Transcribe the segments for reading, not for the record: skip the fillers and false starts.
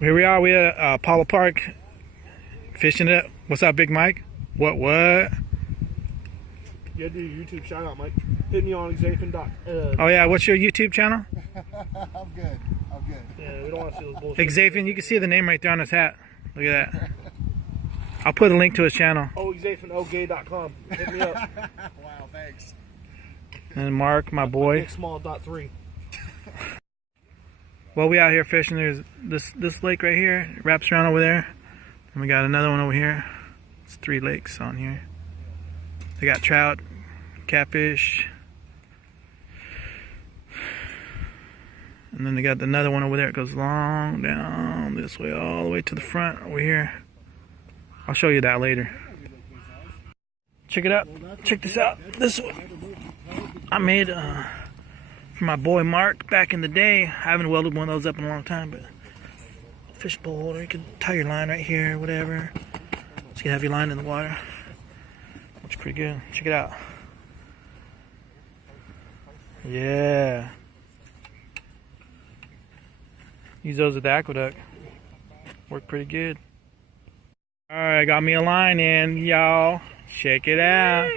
Here we are. We at Apollo Park fishing it. What's up, Big Mike? What? Yeah, do your YouTube shout out, Mike. Hit me on Xaphen. Oh yeah, what's your YouTube channel? I'm good. Yeah, we don't want to see those bullshit. Xaphen. You can see the name right there on his hat. Look at that. I'll put a link to his channel. Oh, XaphenOgay.com. Hit me up. Wow, thanks. And Mark, my boy. Small.3. Well, we out here fishing. There's this lake right here. It wraps around over there. And we got another one over here. It's 3 lakes on here. They got trout, catfish. And then they got another one over there. It goes long down this way, all the way to the front over here. I'll show you that later. Check it out. Check this out. This one I made for my boy Mark back in the day. I haven't welded one of those up in a long time, but fish bowl holder. You can tie your line right here, whatever. So you can have your line in the water. Looks pretty good. Check it out. Yeah. Use those at the aqueduct. Work pretty good. Alright, I got me a line in, y'all. Check it out.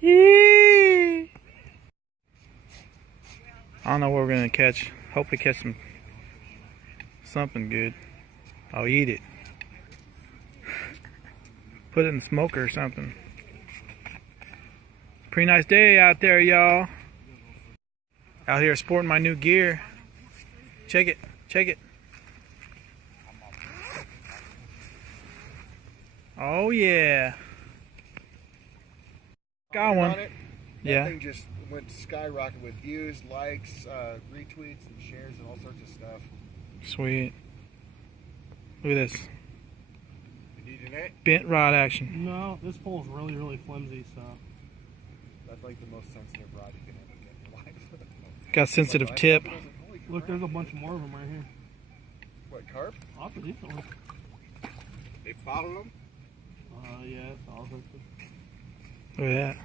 Yee! I don't know what we're gonna catch. Hopefully catch something good. I'll eat it. Put it in the smoker or something. Pretty nice day out there, y'all. Out here sporting my new gear. Check it. Check it. Oh yeah. Got one. Yeah. That thing just went skyrocket with views, likes, retweets, and shares, and all sorts of stuff. Sweet. Look at this. You needing it? Bent rod action. No, this pole's really, really flimsy, so. That's like the most sensitive rod you can ever get in your life. Got sensitive tip. Look, there's a bunch more of them right here. What, carp? Off the decent one. They follow them? Yeah, it's all hooked. Look at that.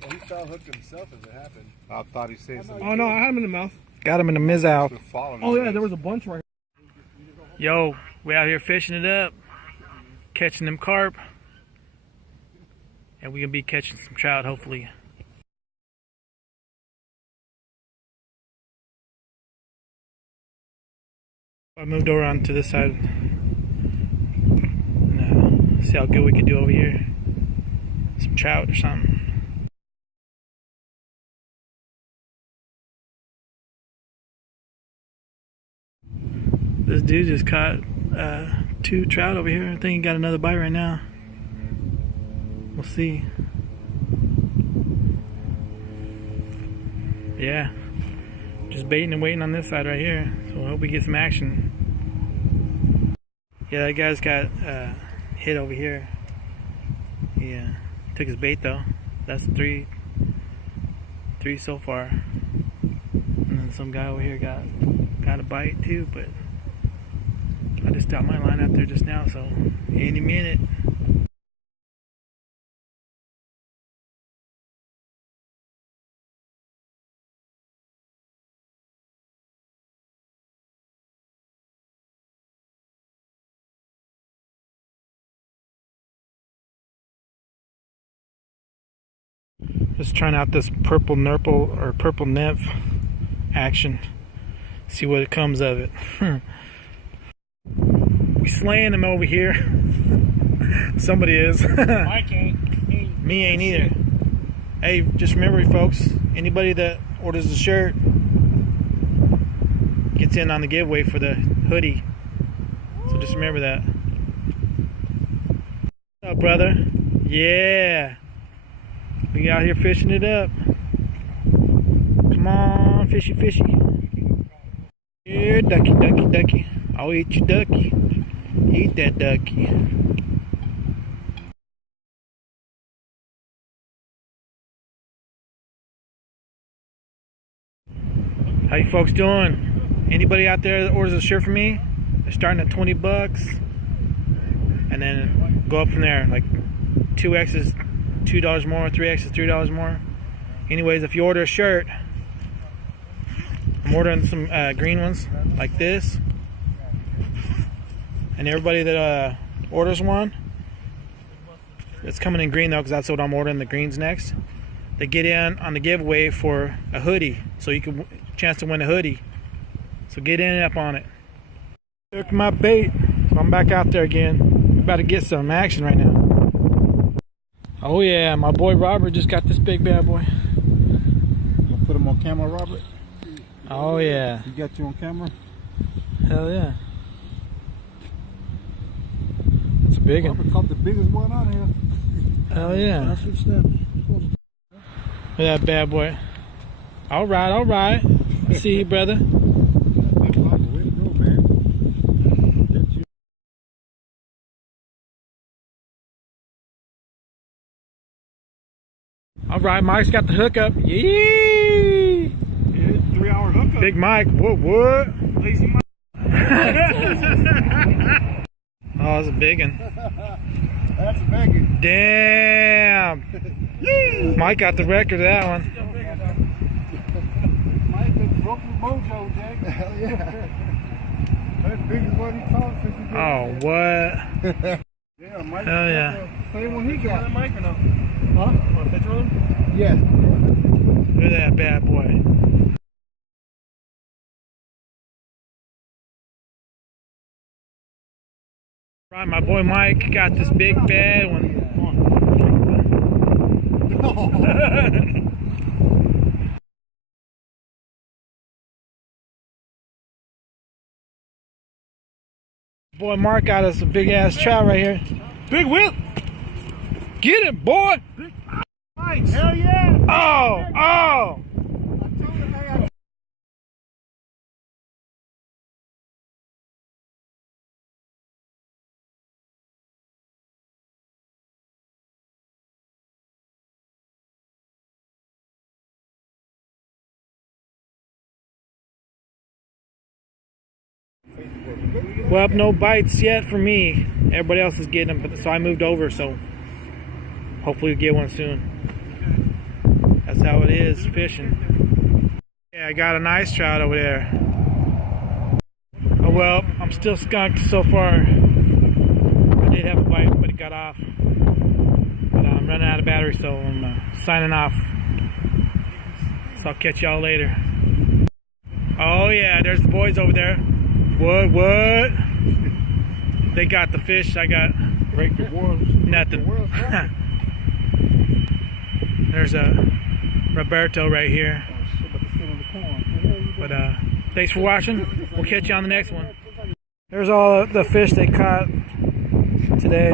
Well, he foul hooked himself as it happened. I thought he said something. Oh, no, I had him in the mouth. Got him in the mizzow. Oh, yeah, there was a bunch right here. Yo, we out here fishing it up. Catching them carp. And we gonna be catching some trout, hopefully. I moved over onto this side. See how good we can do over here. Some trout or something. This dude just caught 2 trout over here. I think he got another bite right now. We'll see. Yeah. Just baiting and waiting on this side right here. So I hope we get some action. Yeah, that guy's got hit over here. Yeah. Took his bait though. That's 3 so far. And then some guy over here got a bite too, but I just got my line out there just now, so any minute. Just trying out this purple nurple or purple nymph action. See what it comes of it. We slaying them over here. Somebody is. Mike ain't. Me ain't either. Hey, just remember, folks, anybody that orders a shirt gets in on the giveaway for the hoodie. So just remember that. What's up, brother? Yeah. We out here fishing it up. Come on, fishy, fishy. Here, ducky, ducky, ducky. I'll eat your ducky. Eat that ducky. How you folks doing? Anybody out there that orders a shirt from me? They're starting at $20. And then go up from there. Like 2X is $2 more, 3X is $3 more. Anyways, if you order a shirt, I'm ordering some green ones like this. And everybody that orders one, it's coming in green though, because that's what I'm ordering, the greens next. They get in on the giveaway for a hoodie, so you can chance to win a hoodie. So get in up on it. Took my bait, so I'm back out there again. I'm about to get some action right now. Oh yeah, my boy Robert just got this big bad boy. You gonna put him on camera, Robert? Oh yeah. He got you on camera? Hell yeah. That's a big one. Robert caught the biggest one out here. Hell yeah. That's what's that. Look at that bad boy. Alright, alright. I see you, brother. Way to go, man. That's you. Alright, Mike's got the hookup. Yee! Yeah, 3-hour hookup. Big Mike, what? Lazy Mike. Oh, that's a big one. That's begging. Damn! Mike got the record of that one. Mike just broke the mojo, Jack. Hell yeah. That's big as what he caught since he did Oh, what? Yeah, Mike. Hell yeah. Same one he Picture got. of Mike or no? Huh? Want a picture of him? Yeah. Look at that bad boy. Right, my boy Mike got this big bad one. Boy Mark got us a big ass trout right here. Big whip! Get it, boy! Mike, hell yeah! Oh! Oh! Well, no bites yet for me. Everybody else is getting them, so I moved over, so hopefully we'll get one soon. That's how it is fishing. Yeah, I got a nice trout over there. Oh well, I'm still skunked so far. I did have a bite, but it got off. But I'm running out of battery, so I'm signing off. So I'll catch y'all later. Oh yeah, there's the boys over there. What? They got the fish. I got Break the world. nothing. There's a Roberto right here. But thanks for watching. We'll catch you on the next one. There's all the fish they caught today.